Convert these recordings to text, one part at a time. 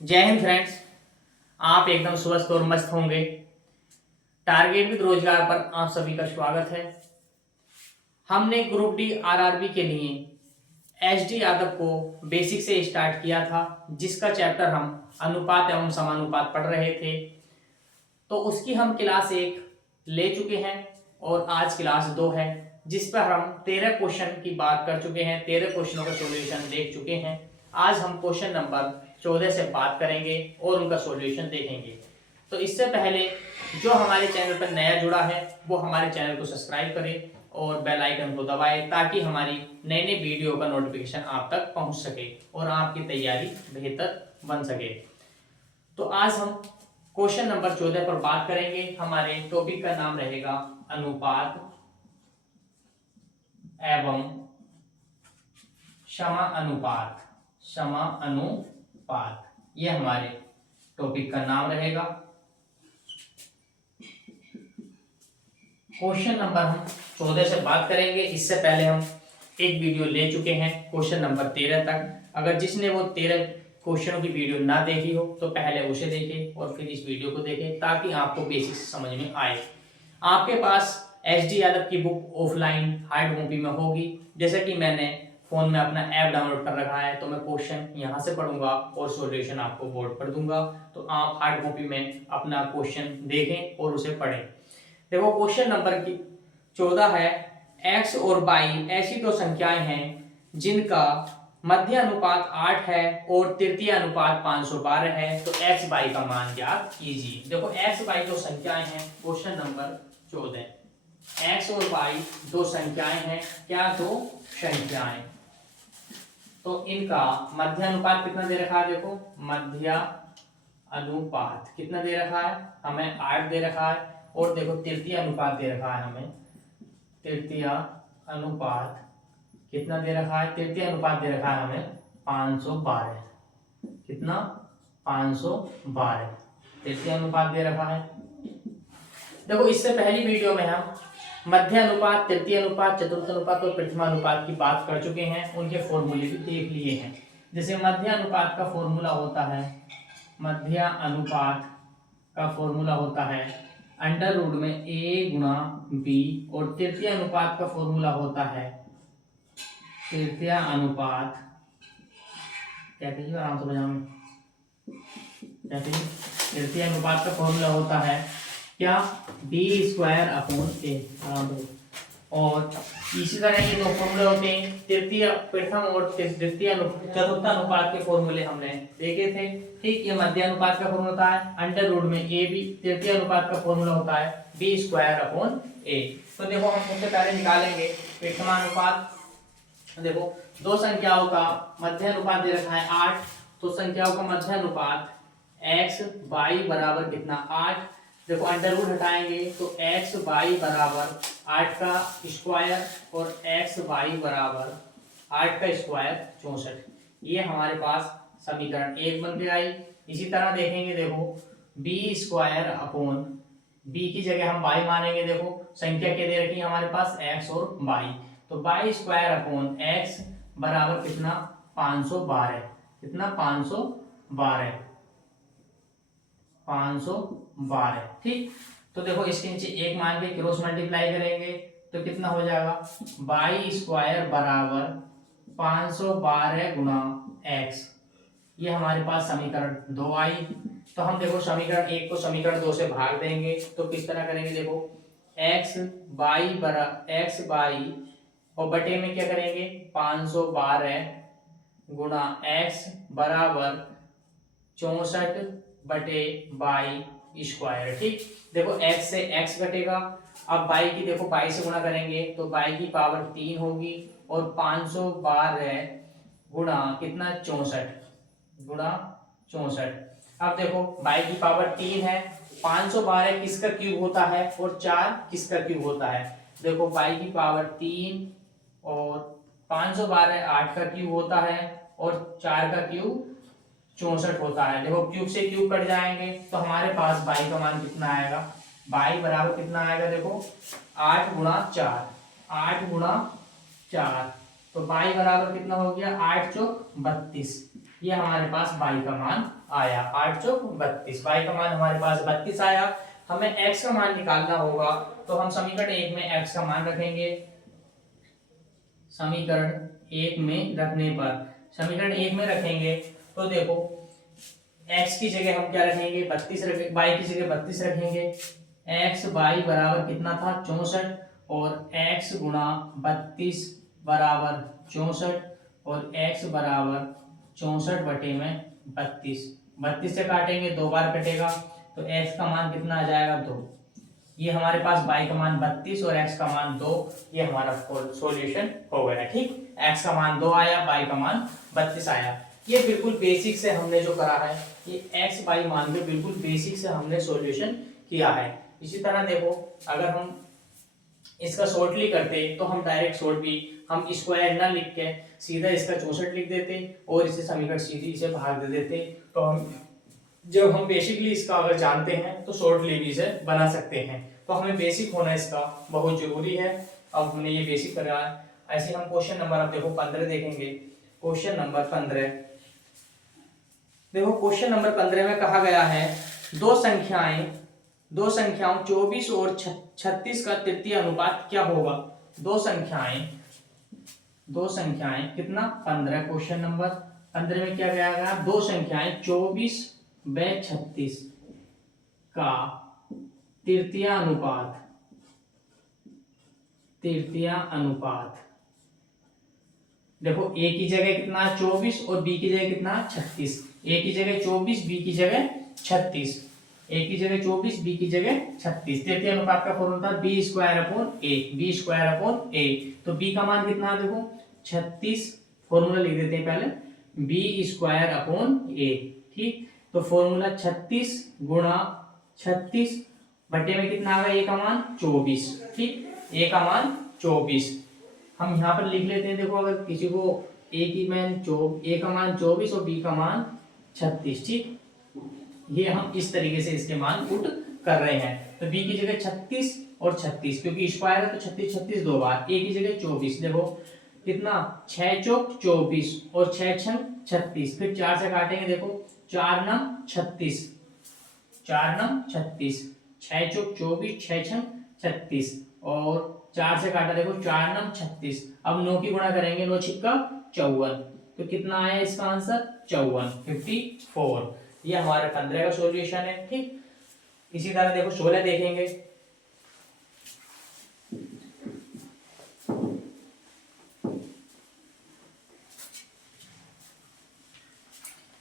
जय हिंद फ्रेंड्स। आप एकदम स्वस्थ और मस्त होंगे। टारगेट विद रोजगार पर आप सभी का स्वागत है। हमने ग्रुप डी आरआरबी के लिए एचडी यादव को बेसिक से स्टार्ट किया था, जिसका चैप्टर हम अनुपात एवं समानुपात पढ़ रहे थे। तो उसकी हम क्लास 1 ले चुके हैं और आज क्लास 2 है, जिस पर हम 13 क्वेश्चन की बात कर चुके हैं। 13 क्वेश्चनों का सॉल्यूशन देख चुके हैं। आज हम क्वेश्चन नंबर 14 से बात करेंगे और उनका सॉल्यूशन देखेंगे। तो इससे पहले जो हमारे चैनल पर नया जुड़ा है वो हमारे चैनल को सब्सक्राइब करे और बेल आइकन को दबाए, ताकि हमारी नई नई वीडियो का नोटिफिकेशन आप तक पहुंच सके और आपकी तैयारी बेहतर बन सके। तो आज हम क्वेश्चन नंबर 14 पर बात करेंगे। हमारे टॉपिक का नाम रहेगा अनुपात एवं समानुपात। समानुपात ये हमारे टॉपिक का नाम रहेगा। क्वेश्चन नंबर हम 14 से बात करेंगे। इससे पहले हम एक वीडियो ले चुके हैं क्वेश्चन नंबर 13 तक। अगर जिसने वो 13 क्वेश्चनों की वीडियो ना देखी हो तो पहले उसे देखें और फिर इस वीडियो को देखें, ताकि आपको बेसिक्स समझ में आए। आपके पास एचडी यादव की बुक ऑफलाइन हार्ड कॉपी में होगी। जैसे कि मैंने फोन में अपना ऐप डाउनलोड कर रखा है, तो मैं क्वेश्चन यहाँ से पढ़ूंगा और सॉल्यूशन आपको बोर्ड पर दूंगा। तो आप हार्ड कॉपी में अपना क्वेश्चन देखें और उसे पढ़ें। देखो क्वेश्चन नंबर 14 है, x और y ऐसी दो संख्याएं हैं जिनका मध्य अनुपात 8 है और तृतीय अनुपात 512 है। तो x y का मान ज्ञात कीजिए। देखो x y दो संख्याएं हैं। क्वेश्चन नंबर 14, x और y दो संख्याएं हैं। क्या दो संख्याएं? तो इनका मध्य अनुपात कितना दे रखा है? देखो मध्य अनुपात कितना दे रखा है? हमें 8 दे रखा है। और देखो तृतीय अनुपात दे रखा है हमें। तृतीय अनुपात कितना दे रखा है? तृतीय अनुपात दे रखा है हमें 512। कितना? 512 तृतीय अनुपात दे रखा है। देखो इससे पहली वीडियो में हम मध्य अनुपात, तृतीय अनुपात, चतुर्थ अनुपात और प्रथम अनुपात की बात कर चुके हैं। उनके फॉर्मूले भी देख लिए हैं। जैसे मध्य अनुपात का फॉर्मूला होता है, मध्य अनुपात का फॉर्मूला होता है अंडर रूट में a गुणा b। और तृतीय अनुपात का फॉर्मूला होता है, तृतीय अनुपात क्या कहिए आराम से बजाओ, क्या कहिए? तृतीय अनुपात का फॉर्मूला होता है क्या? b² upon a। और इसी तरह ये दो फॉर्मूले होते हैं, तृतीय प्रथम और द्वितीय चतुर्थ अनुपात के फॉर्मूले हमने देखे थे। ठीक, ये मध्य अनुपात का फॉर्मूला होता है अंडर रूट में ए बी। तृतीय अनुपात का फॉर्मूला होता है b² अपॉन a। तो देखो हम सबसे पहले निकालेंगे प्रथम अनुपात। देखो दो संख्याओं का मध्य अनुपात दे रखा है 8। तो संख्याओं का मध्य अनुपात x y बराबर कितना? 8। देखो अंडर रूट हटाएंगे तो x y बराबर 8 का स्क्वायर और x y बराबर 8 का स्क्वायर 64। ये हमारे पास समीकरण 1 बन के आई। इसी तरह देखेंगे, देखो b² अपॉन b की जगह हम y मानेंगे। देखो संख्या क्या दे रखी है हमारे पास? x और y। तो y² अपॉन x बराबर कितना? 512। कितना? 512। 512। ठीक, तो देखो इसके नीचे 1 मान के क्रॉस मल्टीप्लाई करेंगे तो कितना हो जाएगा? y² बराबर 512 गुणा x। ये हमारे पास समीकरण 2 आई। तो हम देखो समीकरण 1 को समीकरण 2 से भाग देंगे तो किस तरह करेंगे? देखो x y और बटे में क्या करेंगे? 512 गुणा x बराबर 64 बटे y²। ठीक, देखो x से x घटेगा। अब y की देखो y से गुणा करेंगे तो y की पावर 3 होगी और 512 गुणा कितना? 64 गुणा 64। अब देखो y की पावर 3 है, 512 किसका क्यूब होता है और 4 किसका क्यूब होता है? देखो y की पावर 3 और 512 8 का क्यूब होता है और 4 का क्यूब 64 होता है। देखो क्यूब से क्यूब कट जाएंगे तो हमारे पास y का मान कितना आएगा? y बराबर कितना आएगा? देखो 8 गुणा 4, 8 गुणा 4। तो y बराबर कितना हो गया? 8 चौक 32। ये हमारे पास y का मान आया 8 चौक 32। y का मान हमारे पास 32 आया। हमें x का मान निकालना होगा, तो हम समीकरण 1 में x का मान रखेंगे। समीकरण 1 में रखने पर, समीकरण 1 में रखेंगे तो देखो x की जगह हम क्या रखेंगे 32 रखेंगे, y की जगह 32 रखेंगे। x y बराबर कितना था 64, और x गुणा 32 बराबर 64, और x बराबर 64 बटे में 32। 32 से काटेंगे 2 बार कटेगा, तो x का मान कितना आ जाएगा 2। ये हमारे पास y का मान 32 और x का मान 2, ये हमारा सॉल्यूशन हो गया। ठीक, x का मान 2 आया, y का मान 32 आया। ये बिल्कुल बेसिक से हमने जो करा है, ये x y मान के बिल्कुल बेसिक से हमने सॉल्यूशन किया है। इसी तरह देखो अगर हम इसका शॉर्टली करते तो हम डायरेक्ट शॉर्टली हम स्क्वायर ना लिख के सीधा इसका 64 लिख देते और इसे समीकरण सीधी इसे भाग दे देते। तो हम जब हम बेसिकली इसका अगर जानते हैं तो शॉर्टली भी इसे बना सकते हैं। तो हमें बेसिक होना इसका बहुत जरूरी है। अब हमने ये बेसिक करा है। ऐसे हम क्वेश्चन नंबर अब देखो 15 देखेंगे। क्वेश्चन नंबर 15 देखो, क्वेश्चन नंबर 15 में कहा गया है दो संख्याओं 24 और 36 का तृतीय अनुपात क्या होगा। दो संख्याएं कितना 15, क्वेश्चन नंबर 15 में क्या कहा गया, दो संख्याएं 24 व 36 का तृतीय अनुपात। देखो ए की जगह कितना 24 और बी की जगह कितना 36। ए की जगह 24, बी की जगह 36। ए की जगह 24, बी की जगह 36। तृतीय अनुपात का फॉर्मूला था बी स्क्वायर अपॉन ए। तो बी का मान कितना देखो 36, फॉर्मूला लिख देते हैं पहले बी स्क्वायर अपॉन ए। ठीक, तो फॉर्मूला 36 गुणा 36 बटे में कितना आ गया ए का मान 24। ठीक, ए का मान 24 हम यहाँ पर लिख लेते हैं। देखो अगर किसी को ए का मान 24 और बी का मान 36। ठीक, ये हम इस तरीके से इसके मान पुट कर रहे हैं। तो बी की जगह 36 और 36, क्योंकि स्क्वायर है तो 36 36 दो बार। ए की जगह 24, देखो कितना 6 चौक 24 और 6 छंग 36, फिर 4 से काटेंगे। देखो 4 नम 36, 6 चौक 24, 6 छंग 36 और 4 से काटा, देखो 4 नम 36। अब 9 की गुणा करेंगे, 9 छिक्का 54, तो कितना आया इसका आंसर 54। ये हमारा 15 का सॉल्यूशन है। ठीक, इसी तरह देखो 16 देखेंगे।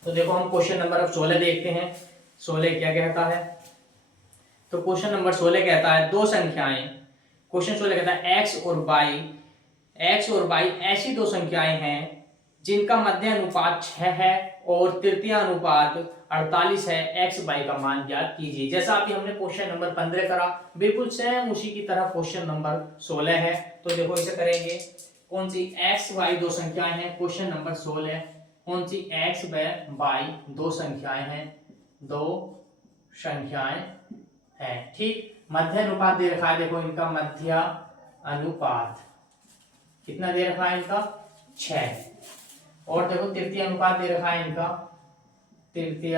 तो देखो हम क्वेश्चन नंबर अब 16 देखते हैं। 16 क्या कहता है, तो क्वेश्चन नंबर 16 कहता है दो संख्याएं, क्वेश्चन 16 कहता है x और y ऐसी दो संख्याएं हैं जिनका मध्य अनुपात 6 है और तृतीय अनुपात 48 है। x y का मान ज्ञात कीजिए। जैसा अभी हमने क्वेश्चन नंबर 15 करा, बिल्कुल सेम उसी की तरह क्वेश्चन नंबर 16 है। तो देखो इसे करेंगे, कौन सी x y दो संख्याएं हैं, क्वेश्चन नंबर 16 कौन सी x व y दो संख्याएं हैं। ठीक, मध्य अनुपात दे रखा है। देखो इनका मध्य अनुपात कितना दे रखा है, इनका 6। और देखो तृतीय अनुपात दे रखा है इनका, तृतीय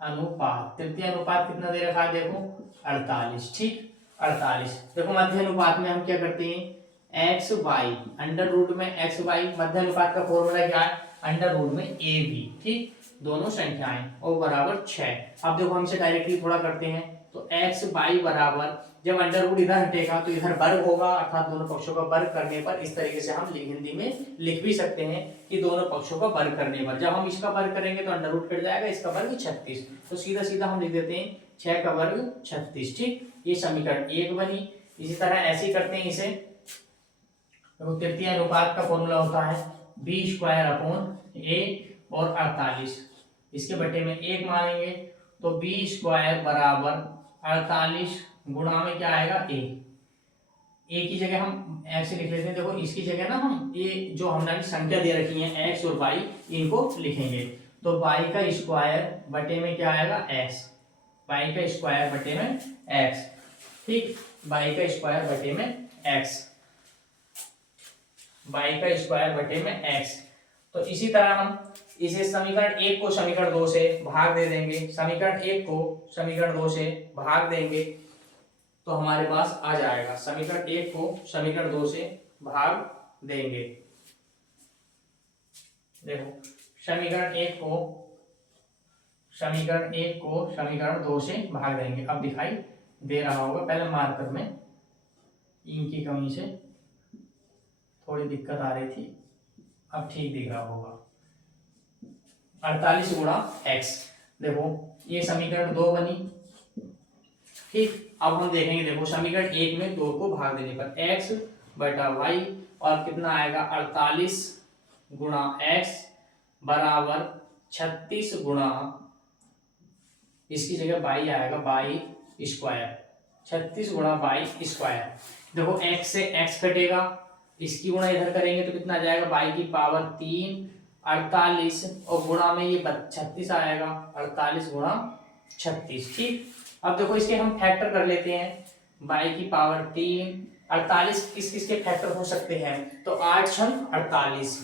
अनुपात कितना दे रखा है, देखो 48। ठीक, 48। देखो मध्य अनुपात में हम क्या करते हैं, एक्स वाई अंडर रूट में एक्स वाई, मध्य अनुपात का फॉर्मूला क्या है, अंडर रूट में ए बी। ठीक, दोनों संख्याएं और बराबर 6। अब देखो हम इसे डायरेक्टली थोड़ा करते हैं, तो एक्स वाई बराबर, जब अंडर रूट इधर हटेगा तो इधर वर्ग होगा, अर्थात दोनों पक्षों का वर्ग करने पर, इस तरीके से हम हिंदी में लिख भी सकते हैं कि दोनों पक्षों का वर्ग करने पर, जब हम इसका वर्ग करेंगे तो अंडर रूट कट जाएगा, इसका वर्ग 36। तो सीधा सीधा हम लिख देते हैं 6 का वर्ग 36। ठीक, ये समीकरण 1 बनी। इसी तरह ऐसे ही करते हैं इसे, तो तृतीय अनुपात का फॉर्मूला होता है बी स्क्वायर अपॉन ए और 48, इसके बटे में 1 मानेंगे, तो बी स्क्वायर बराबर 48 गुणा में क्या आएगा ए की जगह हम एक्स लिख लेते हैं। देखो इसकी जगह ना हम ये जो हमने संख्या दे रखी है एक्स और वाई, इनको लिखेंगे। तो वाई का स्क्वायर बटे में क्या आएगा एक्स, वाई का स्क्वायर बटे में एक्स। ठीक, वाई का स्क्वायर बटे में एक्स, वाई का स्क्वायर बटे में एक्स। तो इसी तरह हम इसे समीकरण 1 को समीकरण 2 से भाग दे देंगे, समीकरण 1 को समीकरण 2 से भाग देंगे तो हमारे पास आ जाएगा, समीकरण 1 को समीकरण 2 से भाग देंगे। देखो समीकरण 1 को समीकरण 2 से भाग देंगे। अब दिखाई दे रहा होगा, पहले मार्कर में इंक की कमी से थोड़ी दिक्कत आ रही थी, अब ठीक दिख रहा होगा। 48 गुणा x, देखो ये समीकरण 2 बनी, ठीक। अब हम देखेंगे, देखो समीकरण 1 में 2 को भाग देने पर x बटा y और कितना आएगा 48 गुणा x बराबर 36 गुणा, इसकी जगह बाई आएगा, बाई स्क्वायर, 36 गुणा बाई स्क्वायर। देखो x से x कटेगा, इसकी गुणा इधर करेंगे तो कितना जाएगा, बाई की पावर 3 48 और गुणा में ये 36 आएगा, 48 गुणा 36, ठीक। अब देखो इसके हम फैक्टर कर लेते हैं, बाई की पावर 3 48 किस किस के फैक्टर हो सकते हैं, तो 8 छन 48,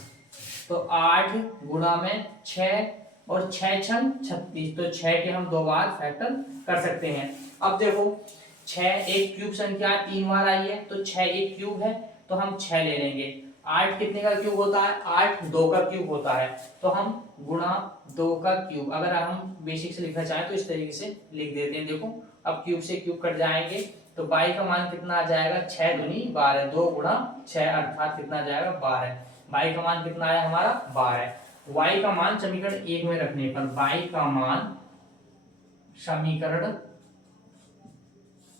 तो 8 गुणा में 6 और 6 छन 36, तो 6 के हम 2 बार फैक्टर कर सकते हैं। अब देखो 6 एक क्यूब संख्या 3 बार आई है, तो 6 एक क्यूब है तो हम 6 ले लेंगे। 8 कितने का क्यूब होता है, 8 2 का क्यूब होता है, तो हम गुणा 2 का क्यूब, अगर हम बेसिक से लिखना चाहें तो इस तरीके से लिख देते हैं। देखो अब क्यूब से क्यूब कट जाएंगे तो बाई का मान कितना आ जाएगा, 6 दूनी 12, 2 गुणा 6 अर्थात कितना आ जाएगा 12, बाई का मान कितना आया हमारा 12। वाई का मान समीकरण 1 में रखने पर, बाई का मान समीकरण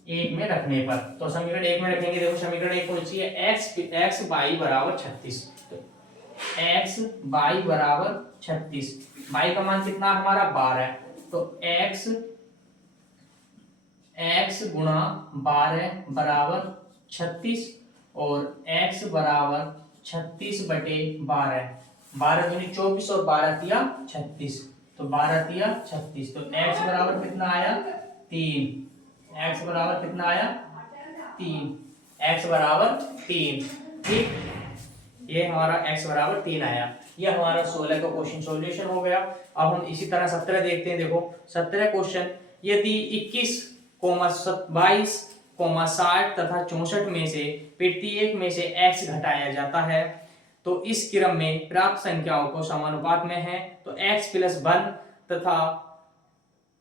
1 में रखने पर, तो समीकरण 1 में रखेंगे, देखो समीकरण 1 कौन सी है, x बाई बराबर 36, तो x बाई बराबर 36, बाई का मान कितना हमारा 12, तो x गुणा 12 बराबर 36 और x बराबर 36 बटे 12, 12 दूनी 24 और 12 तिया 36, तो 12 तिया 36, तो x बराबर कितना आया 3, x बराबर कितना आया 3, x बराबर 3, ठीक। ये हमारा x बराबर 3 आया, ये हमारा 16 का क्वेश्चन सॉल्यूशन हो गया। अब हम इसी तरह 17 देखते हैं। देखो 17 क्वेश्चन, यदि 21, 22, 60 तथा 64 में से प्रत्येक में से x घटाया जाता है तो इस क्रम में प्राप्त संख्याओं को समानुपात में है, तो x + 1 तथा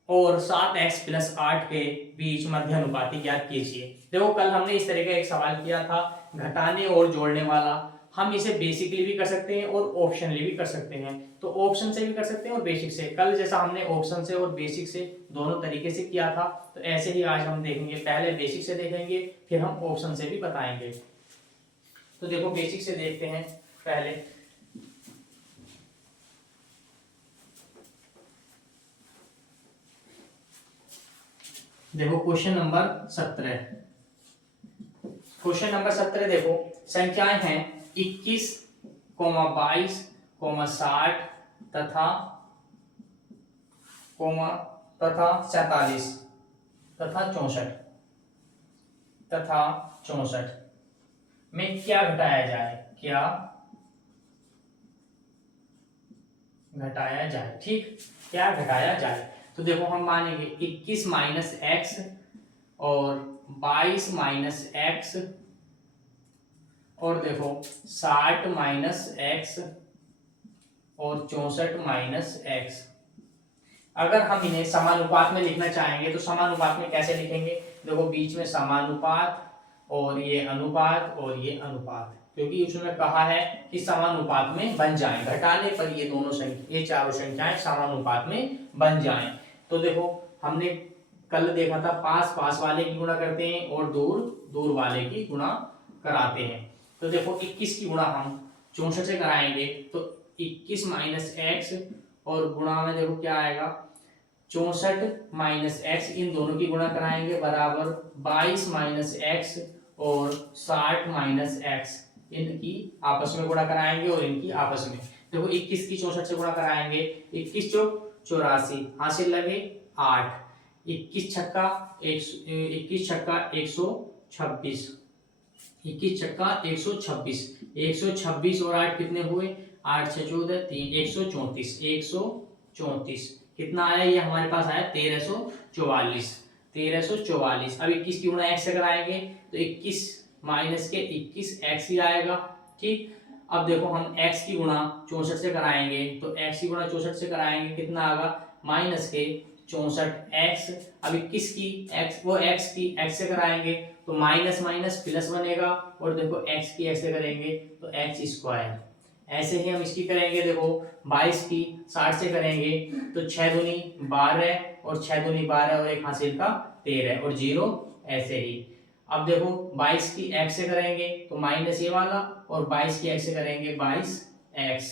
और 7x + 8 के बीच मध्यानुपाती ज्ञात कीजिए। देखो कल हमने इस तरह का एक सवाल किया था, घटाने और जोड़ने वाला, हम इसे बेसिकली भी कर सकते हैं और ऑप्शनली भी कर सकते हैं, तो ऑप्शन से भी कर सकते हैं और बेसिक से। कल जैसा हमने ऑप्शन से और बेसिक से दोनों तरीके से किया था, तो ऐसे ही आज हम देखेंगे, पहले बेसिक से देखेंगे फिर हम ऑप्शन से भी बताएंगे। तो देखो बेसिक से देखते हैं पहले। देखो क्वेश्चन नंबर 17, क्वेश्चन नंबर 17 देखो, संख्याएं हैं 21, 22, 60 तथा 47 तथा 64 में क्या घटाया जाए, क्या घटाया जाए, ठीक, क्या घटाया जाए। तो देखो हम मानेंगे 21 माइनस एक्स और 22 माइनस एक्स और देखो 60 माइनस एक्स और 64 माइनस एक्स। अगर हम इन्हें समानुपात में लिखना चाहेंगे तो समानुपात में कैसे लिखेंगे, देखो बीच में समानुपात और ये अनुपात और ये अनुपात, क्योंकि उसमें कहा है कि समानुपात में बन जाएं, घटाने पर ये दोनों संख्या, ये चारों संख्याएं समानुपात में बन जाएं। तो देखो हमने कल देखा था पास पास वाले की गुणा करते हैं और दूर दूर वाले की गुणा कराते हैं। तो देखो 21 की गुणा हम 64 से कराएंगे तो 21 माइनस एक्स और गुणा में देखो क्या आएगा 64 माइनस एक्स, इन दोनों की गुणा कराएंगे बराबर 22 माइनस एक्स और 60 माइनस एक्स, इनकी आपस में गुणा कराएंगे और इनकी आपस में। देखो 21 की 64 से गुणा कराएंगे, 21 चौक 84, हासिल लगे 8, 21 छक्का 126, 21 छक्का 126, 126 और 8 कितने हुए 8 6 14 3 134 134 कितना आया ये हमारे पास आया 1344 1344। अब 21 की गुणा x से कराएंगे तो 21 माइनस के 21 x ही आएगा। ठीक, अब देखो हम x की गुणा 64 से कराएंगे तो x की गुणा 64 से कराएंगे कितना आएगा माइनस के 64x। अब 21 की x वो x की x से कराएंगे तो माइनस माइनस प्लस बनेगा और देखो x की x से करेंगे तो x स्क्वायर। ऐसे ही हम इसकी करेंगे देखो 22 की 60 से करेंगे तो 6 दूनी 12 और 6 दूनी 12 और एक हासिल का 13 और 0 ऐसे ही। अब देखो 22 की x से करेंगे तो माइनस ये वाला और 22 की x से करेंगे 22x।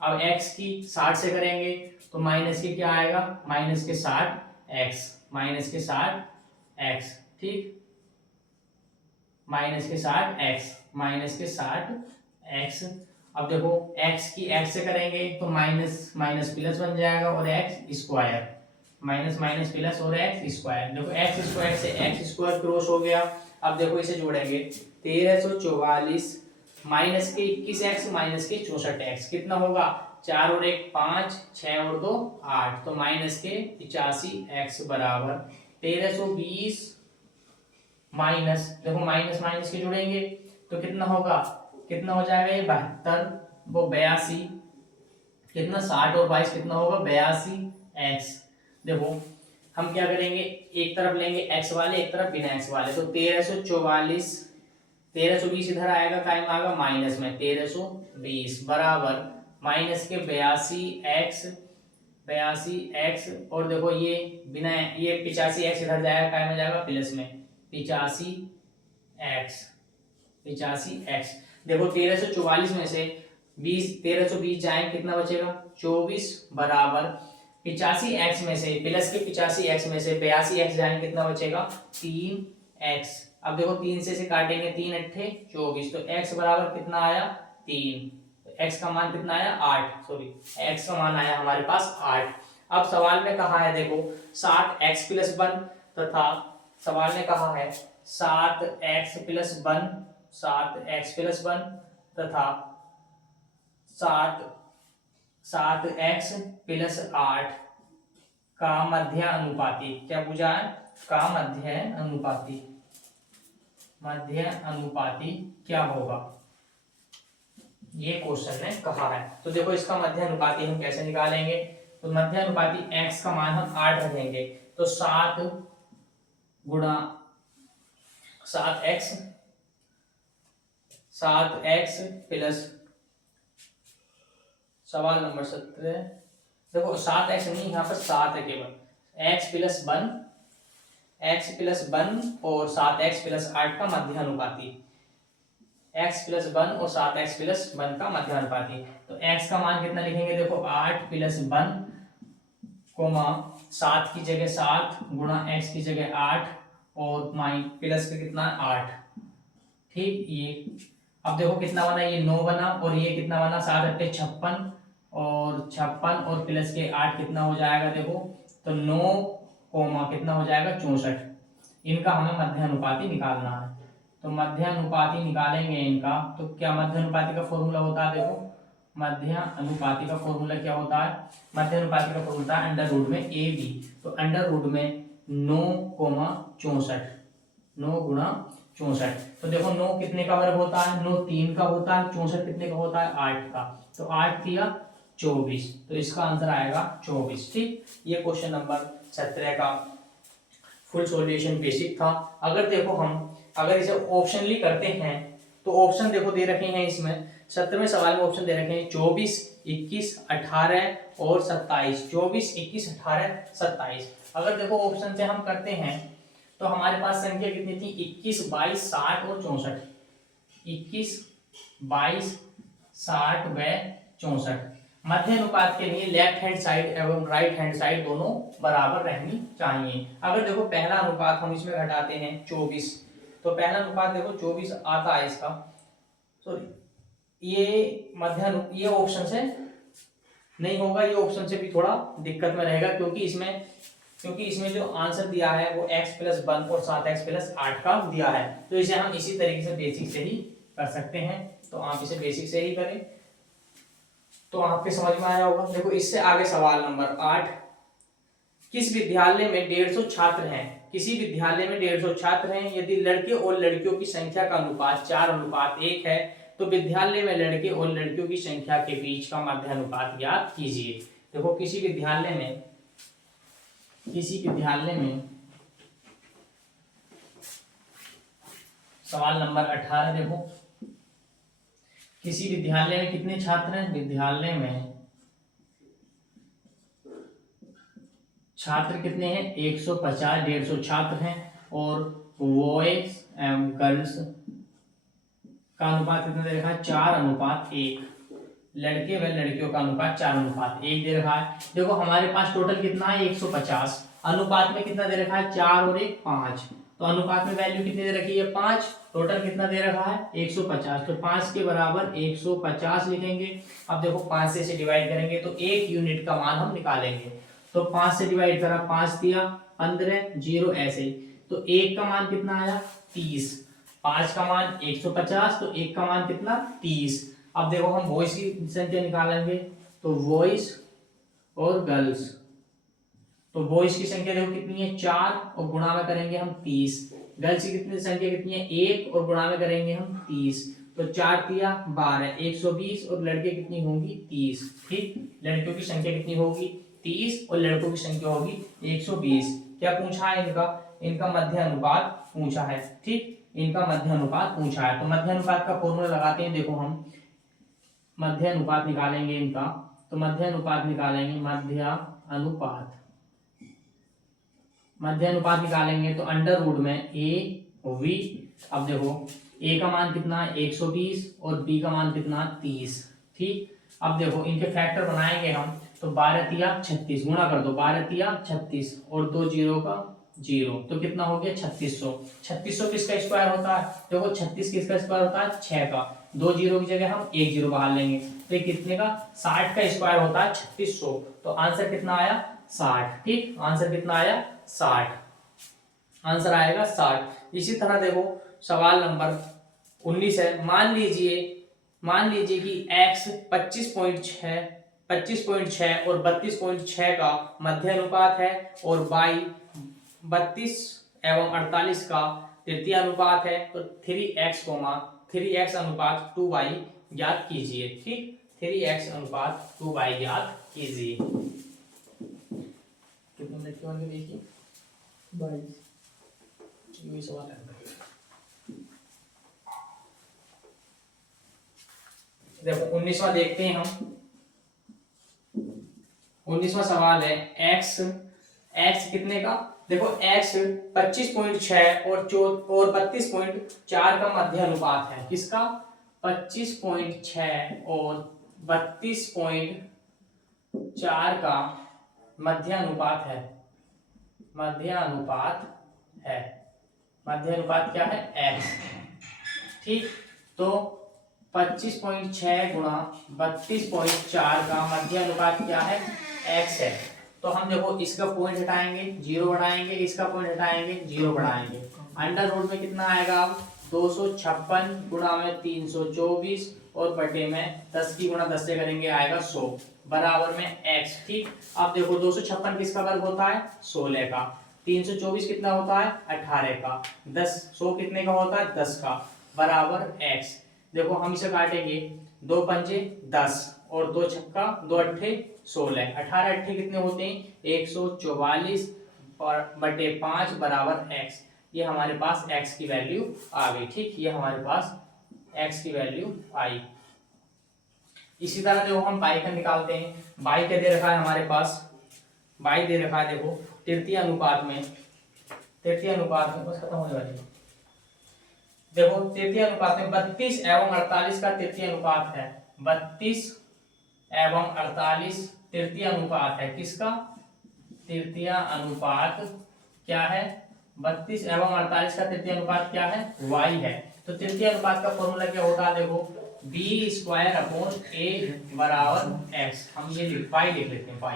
अब x की 60 से करेंगे तो माइनस के क्या आएगा माइनस के 60x माइनस के 60x। ठीक, माइनस के 60x माइनस के 60x। अब देखो x की x से करेंगे तो माइनस माइनस प्लस बन जाएगा और x square minus minus plus और x स्क्वायर। देखो x स्क्वायर से x स्क्वायर क्रॉस हो गया। अब देखो इसे जोड़ेंगे 1344 माइनस के 21x माइनस के 64x कितना होगा 4 और 1 5 6 और 2 8 तो माइनस के 85x बराबर 1320 माइनस देखो माइनस माइनस के जुड़ेंगे तो कितना होगा कितना हो जाएगा ये 72 वो 82 कितना 60 और 22 कितना होगा 82x। देखो हम क्या करेंगे एक तरफ लेंगे x वाले एक तरफ बिना x वाले तो 1344 1320 इधर आएगा टाइम आएगा माइनस में 1320 बराबर माइनस के 82x और देखो ये बिना ये 85x इधर जाएगा टाइम में जाएगा प्लस में 85x। देखो 1344 में से 1320 जाए कितना बचेगा 24 बराबर 85x में से प्लस के 85x में से 82x जाए कितना बचेगा 3x। अब देखो 3 से काटेंगे 3 अट्ठे 24 तो x बराबर कितना आया 3 तो x का मान कितना आया 8 सॉरी x का मान आया हमारे पास 8। अब सवाल में कहा है देखो 7x प्लस 1 तथा सवाल ने कहा है 7x प्लस 1 तथा 7x प्लस 8 का मध्य अनुपाती क्या पूछा है का मध्य अनुपाती क्या होगा ये क्वेश्चन ने कहा है। तो देखो इसका मध्य अनुपाती हम कैसे निकालेंगे तो मध्य अनुपाती x का मान हम 8 रखेंगे तो 7 गुणा 7x प्लस सवाल नंबर 17 देखो 7x नहीं यहाँ पर 7 है केवल x प्लस 1 और 7x प्लस 8 का मध्य अनुपाती x प्लस 1 और 7x प्लस 1 का मध्य अनुपाती। तो x का मान कितना लिखेंगे देखो 8 प्लस 1 कोमा 7 की जगह 7 गुणा x की जगह 8 और माइन प्लस का कितना 8। ठीक, ये अब देखो कितना बना ये 9 बना और ये कितना बना 7 अट्ठे 56 और प्लस के 8 कितना हो जाएगा देखो तो 9 कोमा कितना हो जाएगा 64। इनका हमें मध्य अनुपाती निकालना है तो मध्य अनुपाती निकालेंगे इनका तो क्या मध्य अनुपाती का फॉर्मूला होता है देखो मध्य अनुपाती का फॉर्मूला क्या होता है मध्य अनुपाती का फॉर्मूला है अंडर रूट में ए बी तो अंडर रूट में 9 कोमा 64 9 गुणा 64 तो देखो 9 कितने का वर्ग होता है 9 3 का होता है 64 कितने का होता है 8 का तो 8 किया 24 तो इसका आंसर आएगा 24। ठीक, ये क्वेश्चन नंबर 17 का फुल सॉल्यूशन बेसिक था। अगर देखो हम अगर इसे ऑप्शनली करते हैं तो ऑप्शन देखो दे रखे हैं इसमें 17वें सवाल में ऑप्शन दे रखे हैं 24 21 18 और 27 24 21 18 27। अगर देखो ऑप्शन से हम करते हैं तो हमारे पास संख्या कितनी थी 21 22 60 और 64 21 22 60 व 64। मध्य अनुपात के लिए लेफ्ट हैंड साइड एवं राइट हैंड साइड दोनों बराबर रहनी चाहिए। अगर देखो पहला अनुपात हम इसमें घटाते हैं 24 तो पहला अनुपात देखो 24 आता है इसका सॉरी ये ऑप्शन से नहीं होगा ये ऑप्शन से भी थोड़ा दिक्कत में रहेगा क्योंकि इसमें जो आंसर दिया है वो x प्लस 1 और 7x प्लस 8 का दिया है तो इसे हम इसी तरीके से बेसिक से ही कर सकते हैं तो आप इसे बेसिक से ही करें। तो आपके समझ में आया होगा। देखो इससे आगे सवाल नंबर 8, किस विद्यालय में 150 छात्र हैं, किसी विद्यालय में 150 छात्र हैं, यदि लड़के और लड़कियों की संख्या का अनुपात 4:1 है तो विद्यालय में लड़के और लड़कियों की संख्या के बीच का मध्य अनुपात ज्ञात कीजिए। देखो किसी विद्यालय में सवाल नंबर 18 देखो, किसी विद्यालय में कितने छात्र हैं, विद्यालय में छात्र कितने हैं 150, 150 छात्र हैं और बॉयज एवं गर्ल्स का अनुपात कितना दे रखा है 4:1, लड़के व लड़कियों का अनुपात 4:1 दे रखा है। देखो हमारे पास टोटल कितना है 150, अनुपात में कितना दे रखा है 4 और 1 5, तो अनुपात में वैल्यू कितनी दे रखी है 5, टोटल कितना दे रखा है 150, तो 5 के बराबर 150 लिखेंगे। अब देखो 5 से डिवाइड करेंगे तो 1 यूनिट का मान हम निकालेंगे, तो 5 से डिवाइड करा 5 दिया 15 0 ऐसे ही, तो 1 का मान कितना आया 30, 5 का मान 150 तो 1 का मान कितना 30। अब देखो हम वॉइस की संख्या निकालेंगे, तो वॉइस और गर्ल्स, तो बॉयज की संख्या देखो कितनी है 4 और गुणा में करेंगे हम 30, गर्ल्स की कितनी संख्या कितनी है 1 और गुणा में करेंगे हम 30, तो 4 तिया 12 120 और लड़के कितनी होंगी 30। ठीक, लड़कियों की संख्या कितनी होगी 30 और लड़कों की संख्या होगी 120। क्या पूछा है इनका मध्य अनुपात पूछा है। ठीक, इनका मध्य अनुपात पूछा है, तो मध्य अनुपात का फॉर्मूला लगाते हैं। देखो हम मध्य अनुपात निकालेंगे इनका, तो मध्य अनुपात निकालेंगे, मध्य अनुपात निकालेंगे तो अंडर रूट में ए वी, अब देखो ए का मान कितना है 120 और बी का मान कितना 30। ठीक, अब देखो इनके फैक्टर बनाएंगे हम, तो 12 तिया 36 गुणा कर दो, 12 तिया 36 और 2 जीरो का 0, तो कितना हो गया 3600। 3600 किसका स्क्वायर होता है, देखो 36 किसका स्क्वायर होता है 6 का, 2 जीरो की जगह हम 1 जीरो बाहर लेंगे, तो ये कितने का 60 का स्क्वायर होता है 3600, तो आंसर कितना आया 60। ठीक, आंसर कितना आया 60, आंसर आएगा 60। इसी तरह देखो सवाल नंबर 19 है, मान लीजिए कि x 25.6 और 32.6 का मध्य अनुपात है और y 32 एवं 48 का तृतीय अनुपात है, तो 3x अनुपात 2y ज्ञात कीजिए। ठीक, 3x अनुपात 2y ज्ञात कीजिए। कितने मिनट के होंगे देखिए 22, ये सवाल है। देखो 19वां देखते हैं हम, 19वां सवाल है x कितने का, देखो x 25.6 और 32.4 का मध्य अनुपात है, किसका 25.6 और 32.4 का मध्य अनुपात है, मध्य अनुपात क्या है x। ठीक, तो 25.6 गुणा 32.4 का मध्य अनुपात क्या है x है, तो हम देखो इसका पॉइंट हटाएंगे 0 बढ़ाएंगे, इसका पॉइंट हटाएंगे 0 बढ़ाएंगे, अंडर रूट में कितना आएगा 256 गुणा में 324 और बटे में 10 की गुणा 10 से करेंगे आएगा 100 बराबर में x। ठीक, अब देखो 256 किसका वर्ग होता है 16 का, 324 कितना होता है 18 का, 100 कितने का होता है 10 का, बराबर x। देखो हम इसे काटेंगे, 2 पंजे 10 और 2 छक्का 2 अट्ठे 16, 18 अट्ठे कितने होते हैं 144 बटे 5 बराबर x। ये हमारे पास x की वैल्यू आ गई। ठीक, ये हमारे पास x की वैल्यू आई। इसी तरह देखो हम y का निकालते हैं, y क्या दे रखा है हमारे पास, y दे रखा है देखो तृतीय अनुपात में बस खत्म होने वाली है। देखो तृतीय अनुपात में 32 एवं 48 का तृतीय अनुपात है, 32 एवं 48 तृतीय अनुपात है, किसका तृतीय अनुपात क्या है 32 एवं 48 का तृतीय अनुपात क्या है y है। तो तृतीय अनुपात का फॉर्मूला क्या होता है, देखो b² बराबर x, हम ये y लिख लेते हैं y,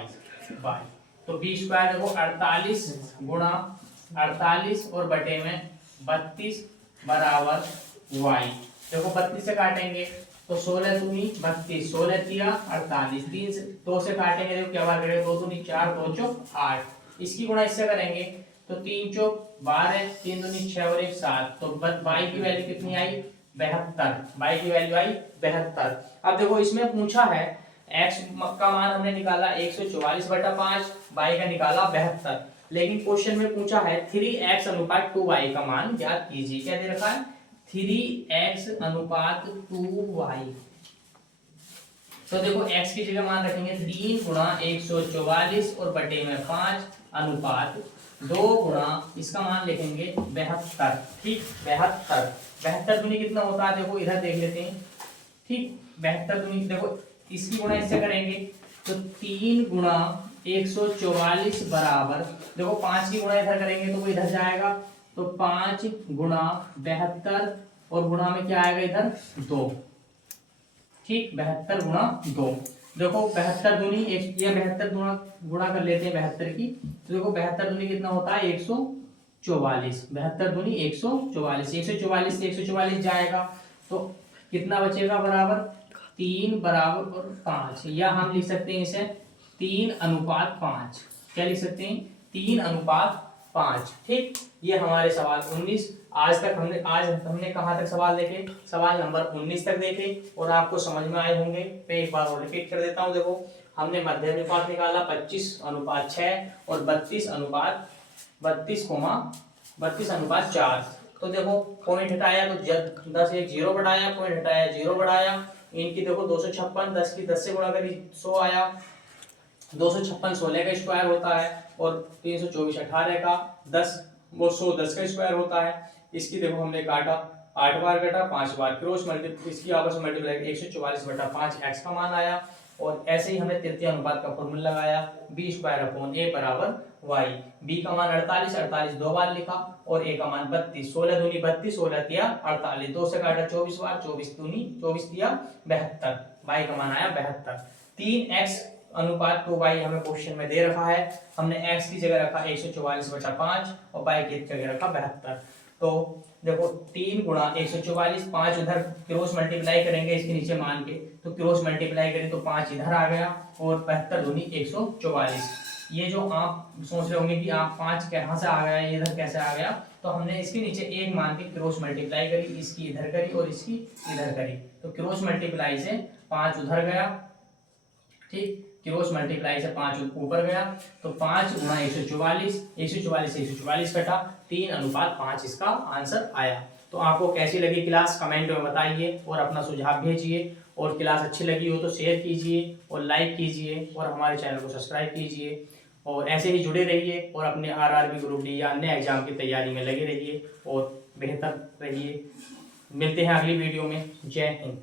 तो b² देखो 48 गुणा 48 और बटे में 32 बराबर y। देखो 32 से काटेंगे तो 16 दूनी 32, 16 तिया 48, 3 से 2 से काटेंगे तो क्या बार करेंगे, 2 दूनी 4, 2 चौक 8, इसकी गुणा इससे करेंगे तो 3 चौक 12, 3 दूनी 6 और 1 7, तो y की वैल्यू कितनी आई 72, y की वैल्यू आई 72। अब देखो इसमें पूछा है x का मान हमने निकाला 144/5, y का निकाला 72, लेकिन क्वेश्चन में पूछा है 3x अनुपात 2y का मान ज्ञात कीजिए। क्या दे रखा है 3x अनुपात 2y। तो देखो x की जगह मान रखेंगे 3 गुणा 144 और बटे में 5 अनुपात 2 गुणा इसका मान लिखेंगे 72। ठीक 72, 72 दूनी कितना होता है देखो इधर देख लेते हैं। ठीक 72 दूनी देखो इसकी गुणा इससे करेंगे तो 3 गुणा 144 बराबर, देखो 5 की गुणा इधर करेंगे तो वो इधर जाएगा, तो 5 गुणा 72 और गुणा में क्या आएगा इधर 2। ठीक 72 गुणा 2, देखो 72 दूनी ये 72 गुणा कर लेते हैं 72 की, तो देखो 72 दूनी कितना होता है 144, 72 दूनी 144, 144 से 144 जाएगा तो कितना बचेगा बराबर 3 बराबर और 5, या हम लिख सकते हैं इसे 3:5। क्या लिख सकते हैं 3:5। ठीक ये हमारे सवाल 19 आज हमने कहाँ तक सवाल देखे, सवाल नंबर 19 तक देखे और आपको समझ में आए होंगे। मैं एक बार और रिपीट कर देता हूँ। देखो हमने मध्य अनुपात निकाला 25:6 और 32:4। तो देखो पॉइंट हटाया तो 10 एक 0 बढ़ाया, पॉइंट हटाया 0 बढ़ाया, इनकी देखो 256, 10 की 10 से गुणा करी 100 आया, 256 16 का स्क्वायर होता है और 324 18 का 10 वो 100 10 का स्क्वायर होता है। इसकी देखो हमने काटा 8 बार काटा 5 बार, क्रॉस मल्टीप्लाई इसकी आपस में मल्टीप्लाई 144/5 x का मान आया। और ऐसे ही हमने तृतीय अनुपात का फॉर्मूला लगाया b² अपॉन a बराबर y। b का मान 48, 48 दो बार लिखा और a का मान 32, 16 दूनी 32, 16 तिया 48, 2 से काटा 24 बार, 24 दूनी 24 तिया 72, y का मान आया 72। 3x अनुपात 2y हमें क्वेश्चन में दे रखा है, हमने x की जगह रखा 144/5 और y की जगह रखा 72। तो देखो 3 गुणा 144, 5 उधर क्रॉस मल्टीप्लाई करेंगे इसके नीचे मान के, तो क्रॉस मल्टीप्लाई करें तो 5 इधर आ गया और 72 दूनी 144। ये जो आप सोच रहे होंगे कि आप 5 कहाँ से आ गया, ये इधर कैसे आ गया, तो हमने इसके नीचे 1 मान के क्रॉस मल्टीप्लाई करी, इसकी इधर करी और इसकी इधर करी, तो क्रॉस मल्टीप्लाई से 5 उधर गया। ठीक क्रॉस मल्टीप्लाई से 5 ऊपर गया, तो 5 गुणा 144, 144 से 144 कटा, 3:5 इसका आंसर आया। तो आपको कैसी लगी क्लास कमेंट में बताइए और अपना सुझाव भेजिए, और क्लास अच्छी लगी हो तो शेयर कीजिए और लाइक कीजिए और हमारे चैनल को सब्सक्राइब कीजिए, और ऐसे ही जुड़े रहिए और अपने RRB ग्रुप डी या अन्य एग्जाम की तैयारी में लगे रहिए और बेहतर रहिए। मिलते हैं अगली वीडियो में। जय हिंद।